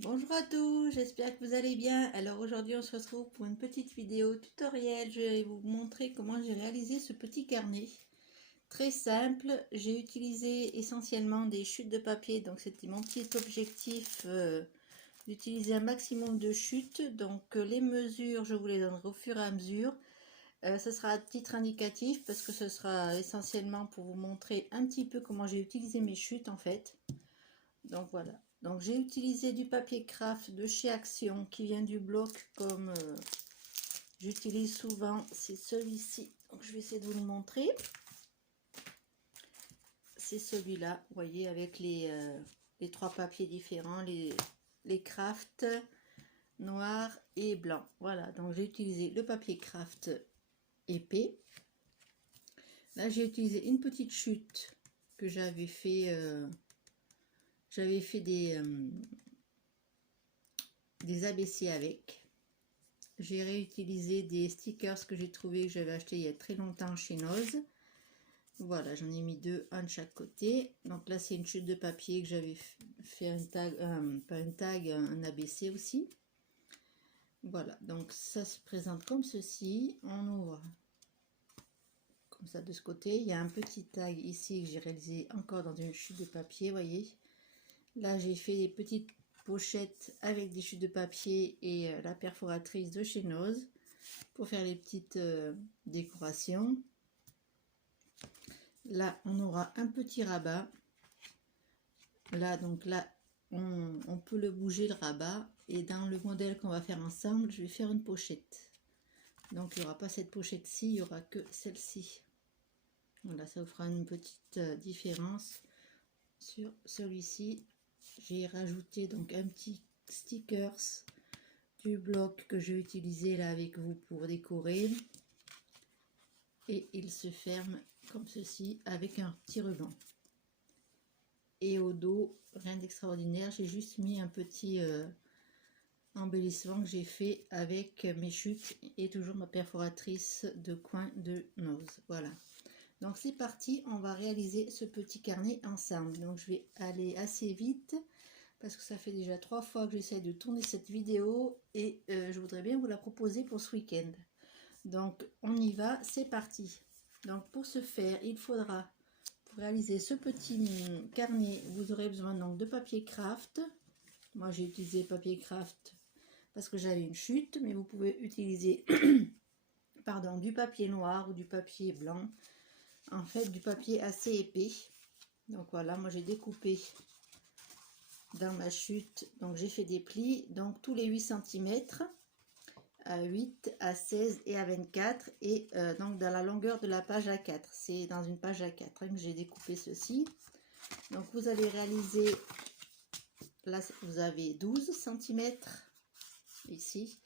Bonjour à tous, j'espère que vous allez bien. Alors aujourd'hui on se retrouve pour une petite vidéo tutoriel. Je vais vous montrer comment j'ai réalisé ce petit carnet. Très simple, j'ai utilisé essentiellement des chutes de papier, donc c'était mon petit objectif d'utiliser un maximum de chutes. Donc les mesures je vous les donnerai au fur et à mesure. Ce sera à titre indicatif parce que ce sera essentiellement pour vous montrer un petit peu comment j'ai utilisé mes chutes en fait. Donc voilà. Donc j'ai utilisé du papier craft de chez Action qui vient du bloc comme j'utilise souvent. C'est celui-ci. Donc je vais essayer de vous le montrer. C'est celui-là, vous voyez, avec les trois papiers différents, les craft noir et blanc. Voilà, donc j'ai utilisé le papier craft épais. Là j'ai utilisé une petite chute que j'avais fait des ABC avec. J'ai réutilisé des stickers que j'ai trouvé, que j'avais acheté il y a très longtemps chez Noz. Voilà, j'en ai mis deux, un de chaque côté. Donc là, c'est une chute de papier que j'avais fait un tag, pas un tag, un ABC aussi. Voilà, donc ça se présente comme ceci. On ouvre comme ça de ce côté. Il y a un petit tag ici que j'ai réalisé encore dans une chute de papier, voyez. Là, j'ai fait des petites pochettes avec des chutes de papier et la perforatrice de chez Noz pour faire les petites décorations. Là on aura un petit rabat. Là donc là on peut le bouger, le rabat, et dans le modèle qu'on va faire ensemble je vais faire une pochette. Donc il n'y aura pas cette pochette ci, il n'y aura que celle-ci. Voilà, ça vous fera une petite différence. Sur celui-ci j'ai rajouté donc un petit stickers du bloc que j'ai utilisé là avec vous pour décorer, et il se ferme comme ceci avec un petit ruban. Et au dos, rien d'extraordinaire, j'ai juste mis un petit embellissement que j'ai fait avec mes chutes et toujours ma perforatrice de coin de Noz. Voilà, donc c'est parti, on va réaliser ce petit carnet ensemble. Donc je vais aller assez vite parce que ça fait déjà 3 fois que j'essaie de tourner cette vidéo et je voudrais bien vous la proposer pour ce week-end. Donc on y va, c'est parti. Donc pour ce faire, il faudra, pour réaliser ce petit carnet, vous aurez besoin donc de papier craft. Moi j'ai utilisé papier craft parce que j'avais une chute, mais vous pouvez utiliser pardon, du papier noir ou du papier blanc, en fait du papier assez épais. Donc voilà, moi j'ai découpé dans ma chute, donc j'ai fait des plis, donc tous les 8 cm, à 8, à 16 et à 24, et donc dans la longueur de la page A4. C'est dans une page A4 hein, que j'ai découpé ceci. Donc vous allez réaliser, là vous avez 12 cm ici,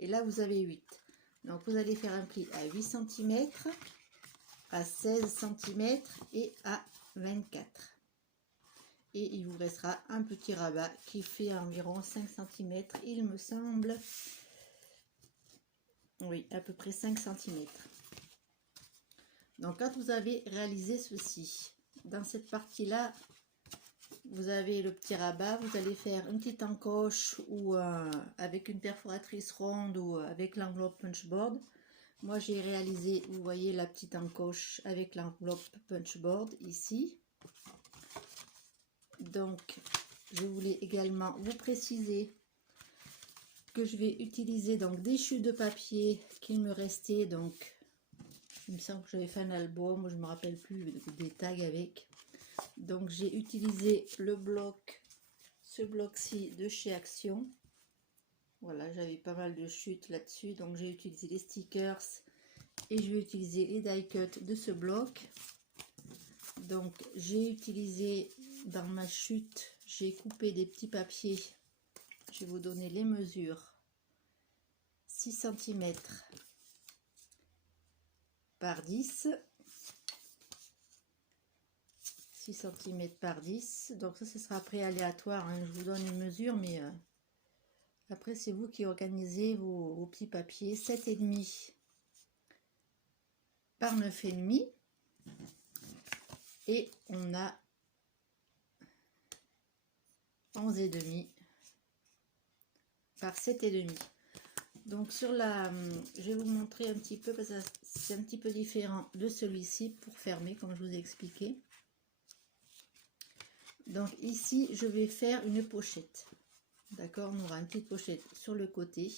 et là vous avez 8. Donc vous allez faire un pli à 8 cm, à 16 cm et à 24. Et il vous restera un petit rabat qui fait environ 5 cm, il me semble. Oui, à peu près 5 cm. Donc quand vous avez réalisé ceci, dans cette partie là vous avez le petit rabat, vous allez faire une petite encoche ou avec une perforatrice ronde ou avec l'enveloppe punchboard. Moi j'ai réalisé, vous voyez, la petite encoche avec l'enveloppe punchboard ici. Donc je voulais également vous préciser que je vais utiliser donc des chutes de papier qu'il me restait. Donc il me semble que j'avais fait un album, je me rappelle plus, des tags avec. Donc j'ai utilisé le bloc, ce bloc-ci de chez Action. Voilà, j'avais pas mal de chutes là-dessus, donc j'ai utilisé les stickers et je vais utiliser les die cuts de ce bloc. Donc j'ai utilisé dans ma chute, j'ai coupé des petits papiers. Je vais vous donner les mesures. 6 cm par 10, 6 cm par 10. Donc ça, ce sera après aléatoire, hein. Je vous donne une mesure, mais après c'est vous qui organisez vos petits papiers. 7,5 par 9,5. Et on a 11,5 par 7,5. Donc sur la, je vais vous montrer un petit peu parce que c'est un petit peu différent de celui-ci pour fermer comme je vous ai expliqué. Donc ici je vais faire une pochette, d'accord, on aura une petite pochette sur le côté.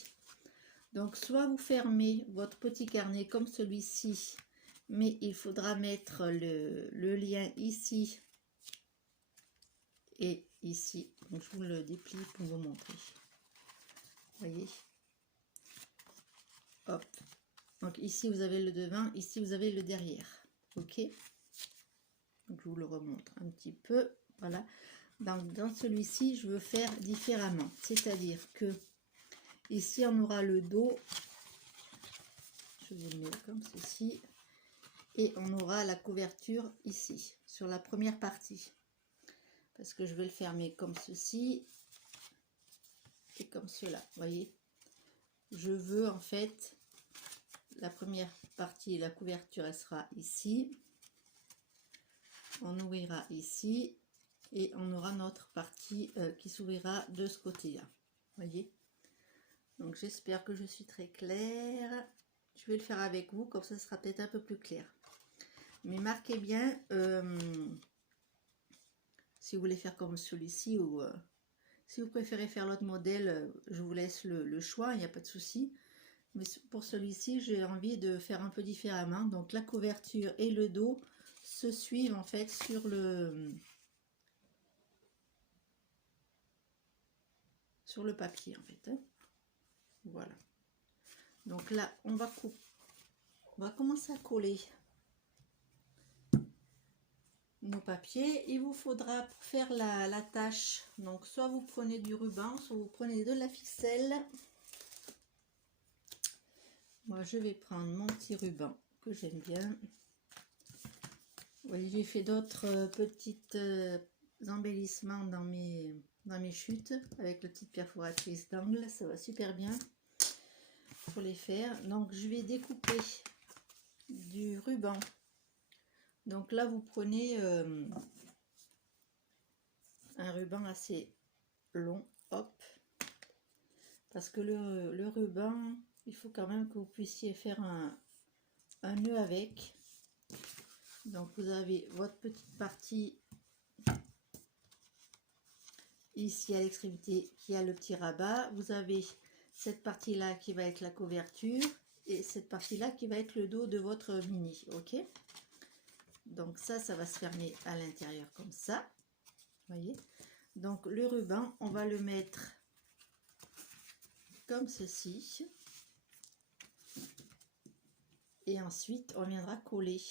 Donc soit vous fermez votre petit carnet comme celui-ci, mais il faudra mettre le lien ici et ici. Donc je vous le déplie pour vous montrer. Vous voyez, hop. Donc ici vous avez le devant, ici vous avez le derrière. Ok. Donc je vous le remontre un petit peu. Voilà. Donc dans celui-ci, je veux faire différemment. C'est-à-dire que ici on aura le dos. Je vais le mettre comme ceci. Et on aura la couverture ici, sur la première partie. Parce que je vais le fermer comme ceci. Et comme cela. Vous voyez. Je veux en fait la première partie, la couverture, elle sera ici. On ouvrira ici. Et on aura notre partie qui s'ouvrira de ce côté-là. Voyez. Donc j'espère que je suis très claire. Je vais le faire avec vous, comme ça sera peut-être un peu plus clair. Mais marquez bien, si vous voulez faire comme celui-ci ou si vous préférez faire l'autre modèle, je vous laisse le choix, il n'y a pas de souci. Mais pour celui-ci, j'ai envie de faire un peu différemment. Donc la couverture et le dos se suivent en fait sur le papier en fait. Hein. Voilà. Donc là, on va commencer à coller nos papiers. Il vous faudra pour faire la tâche, donc soit vous prenez du ruban, soit vous prenez de la ficelle. Moi je vais prendre mon petit ruban que j'aime bien. Vous voyez, j'ai fait d'autres petites embellissements dans mes chutes avec la petite perforatrice d'angle, ça va super bien pour les faire. Donc je vais découper du ruban. Donc là vous prenez un ruban assez long, hop, parce que le ruban, il faut quand même que vous puissiez faire un nœud avec. Donc vous avez votre petite partie ici à l'extrémité qui a le petit rabat, vous avez cette partie là qui va être la couverture et cette partie là qui va être le dos de votre mini. Ok, donc ça va se fermer à l'intérieur comme ça, voyez. Donc le ruban, on va le mettre comme ceci et ensuite on viendra coller.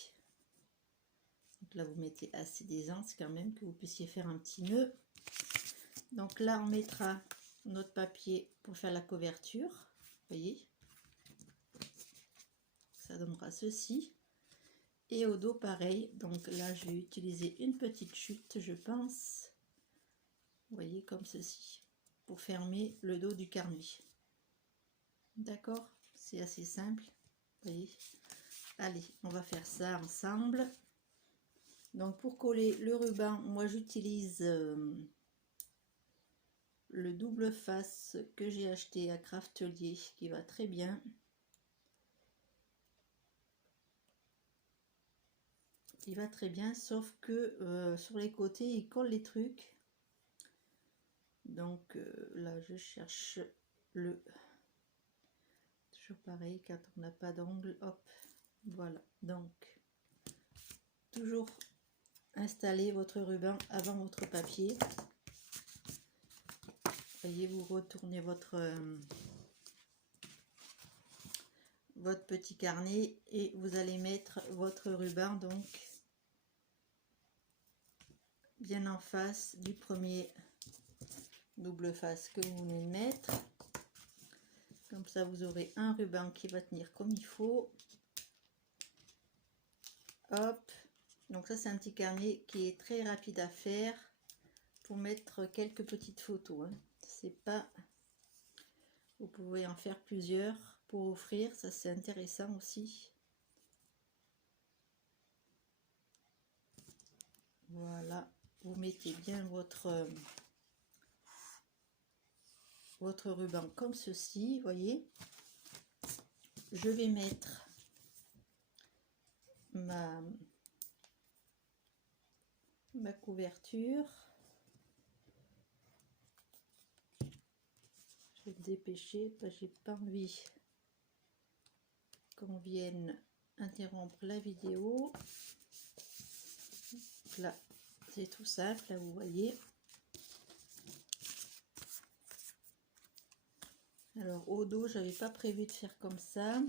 Donc là vous mettez assez d'aisance quand même que vous puissiez faire un petit nœud. Donc là on mettra notre papier pour faire la couverture, voyez, ça donnera ceci. Et au dos pareil, donc là je vais utiliser une petite chute, je pense, vous voyez, comme ceci, pour fermer le dos du carnet. D'accord, c'est assez simple, vous voyez. Allez, on va faire ça ensemble. Donc pour coller le ruban, moi j'utilise le double face que j'ai acheté à Craftelier, qui va très bien. Il va très bien, sauf que sur les côtés il colle les trucs. Donc là je cherche le, toujours pareil quand on n'a pas d'angle, hop, voilà. Donc toujours installer votre ruban avant votre papier. Voyez, vous retournez votre petit carnet et vous allez mettre votre ruban donc bien en face du premier double face que vous venez de mettre. Comme ça vous aurez un ruban qui va tenir comme il faut. Hop, donc ça c'est un petit carnet qui est très rapide à faire pour mettre quelques petites photos, hein. C'est pas, vous pouvez en faire plusieurs pour offrir, ça c'est intéressant aussi. Voilà, vous mettez bien votre votre ruban comme ceci, voyez. Je vais mettre ma couverture. Je vais me dépêcher parce que j'ai pas envie qu'on vienne interrompre la vidéo. Là, c'est tout simple, là vous voyez. Alors au dos, j'avais pas prévu de faire comme ça.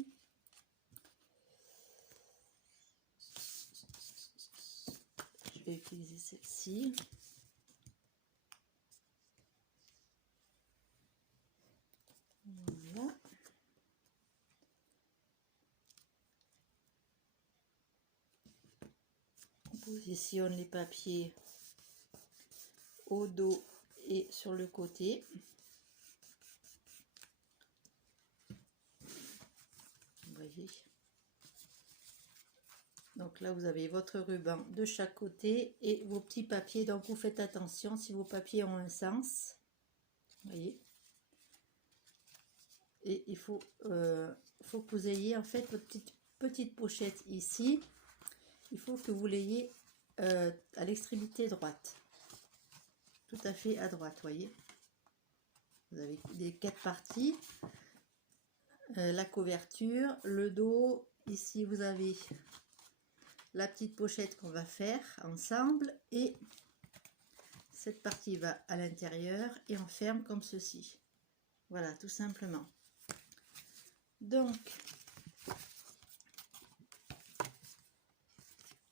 Je vais utiliser celle-ci. Voilà. On positionne les papiers au dos et sur le côté. Vous voyez. Donc là, vous avez votre ruban de chaque côté et vos petits papiers. Donc vous faites attention si vos papiers ont un sens. Vous voyez. Et il faut que vous ayez en fait votre petite pochette ici. Il faut que vous l'ayez à l'extrémité droite. Tout à fait à droite, voyez. Vous avez les 4 parties. La couverture, le dos. Ici, vous avez la petite pochette qu'on va faire ensemble. Et cette partie va à l'intérieur et on ferme comme ceci. Voilà, tout simplement. Donc,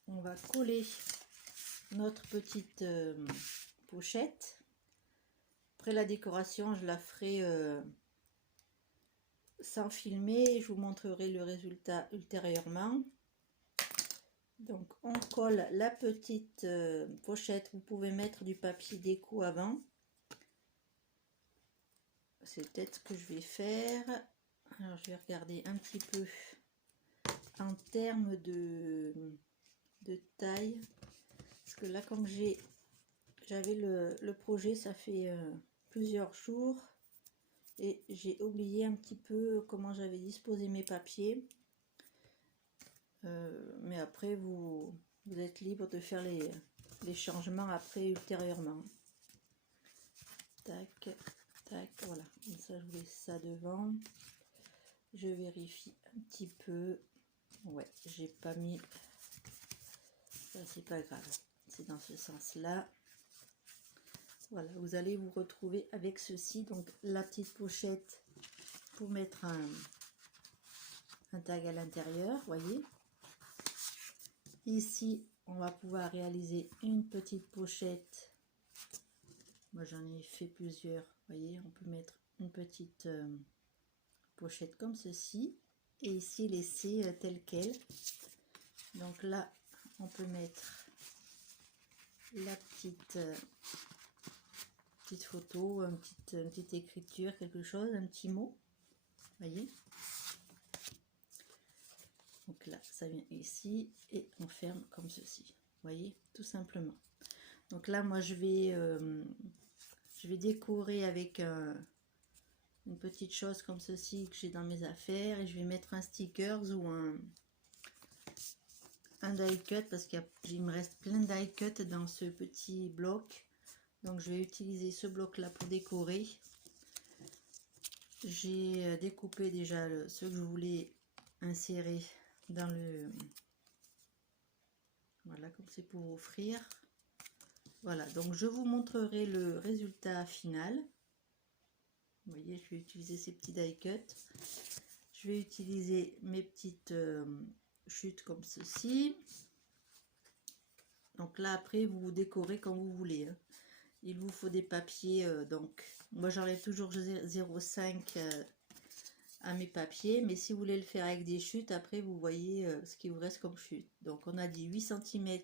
on va coller notre petite pochette. Après la décoration, je la ferai sans filmer. Je vous montrerai le résultat ultérieurement. Donc, on colle la petite pochette. Vous pouvez mettre du papier déco avant. C'est peut-être ce que je vais faire. Alors, je vais regarder un petit peu en termes de taille. Parce que là, comme j'avais le projet, ça fait plusieurs jours. Et j'ai oublié un petit peu comment j'avais disposé mes papiers. Mais après, vous êtes libre de faire les changements après ultérieurement. Tac, tac, voilà. Comme ça, je vous laisse ça devant. Je vérifie un petit peu. Ouais, j'ai pas mis. Ça, c'est pas grave. C'est dans ce sens-là. Voilà, vous allez vous retrouver avec ceci. Donc, la petite pochette pour mettre un tag à l'intérieur, voyez. Ici, on va pouvoir réaliser une petite pochette. Moi, j'en ai fait plusieurs. Voyez, on peut mettre une petite pochette comme ceci. Et ici, laisser telle qu'elle. Donc là, on peut mettre la petite photo, une petite écriture, quelque chose, un petit mot. Voyez. Donc là, ça vient ici et on ferme comme ceci. Voyez, tout simplement. Donc là, moi, je vais décorer avec une petite chose comme ceci que j'ai dans mes affaires et je vais mettre un sticker ou un die cut parce qu'il me reste plein de die cut dans ce petit bloc. Donc je vais utiliser ce bloc là pour décorer. J'ai découpé déjà ce que je voulais insérer dans le... Voilà, comme c'est pour offrir. Voilà, donc je vous montrerai le résultat final. Vous voyez, je vais utiliser ces petits die cut. Je vais utiliser mes petites chutes comme ceci. Donc là, après, vous décorez comme vous voulez. Hein. Il vous faut des papiers. Donc, moi, j'enlève toujours 0,5 à mes papiers. Mais si vous voulez le faire avec des chutes, après, vous voyez ce qui vous reste comme chute. Donc, on a dit 8 cm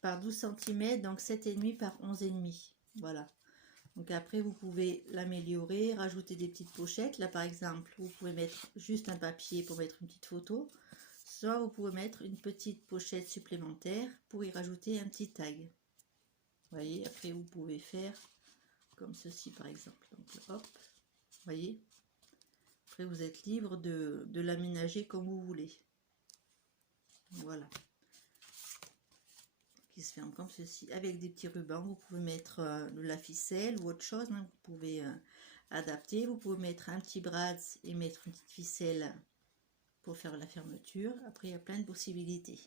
par 12 cm. Donc, 7,5 par 11,5. Voilà. Donc après, vous pouvez l'améliorer, rajouter des petites pochettes. Là, par exemple, vous pouvez mettre juste un papier pour mettre une petite photo. Soit vous pouvez mettre une petite pochette supplémentaire pour y rajouter un petit tag. Vous voyez, après, vous pouvez faire comme ceci par exemple. Donc hop, vous voyez. Après vous êtes libre de l'aménager comme vous voulez. Voilà. Qui se ferme comme ceci avec des petits rubans. Vous pouvez mettre de la ficelle ou autre chose, hein. Vous pouvez adapter. Vous pouvez mettre un petit brads et mettre une petite ficelle pour faire la fermeture. Après il y a plein de possibilités.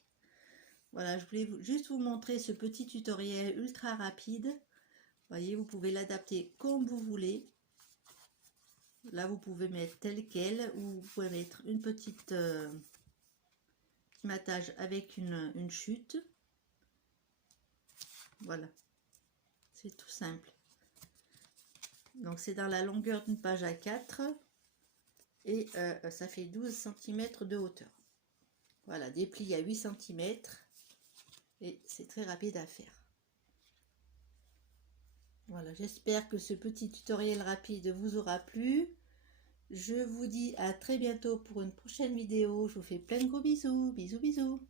Voilà, je voulais juste vous montrer ce petit tutoriel ultra rapide. Vous voyez, vous pouvez l'adapter comme vous voulez. Là, vous pouvez mettre tel quel, ou vous pouvez mettre une petite petit matage avec une chute. Voilà, c'est tout simple. Donc, c'est dans la longueur d'une page A4 et ça fait 12 cm de hauteur. Voilà, déplie à 8 cm et c'est très rapide à faire. Voilà, j'espère que ce petit tutoriel rapide vous aura plu. Je vous dis à très bientôt pour une prochaine vidéo. Je vous fais plein de gros bisous. Bisous, bisous.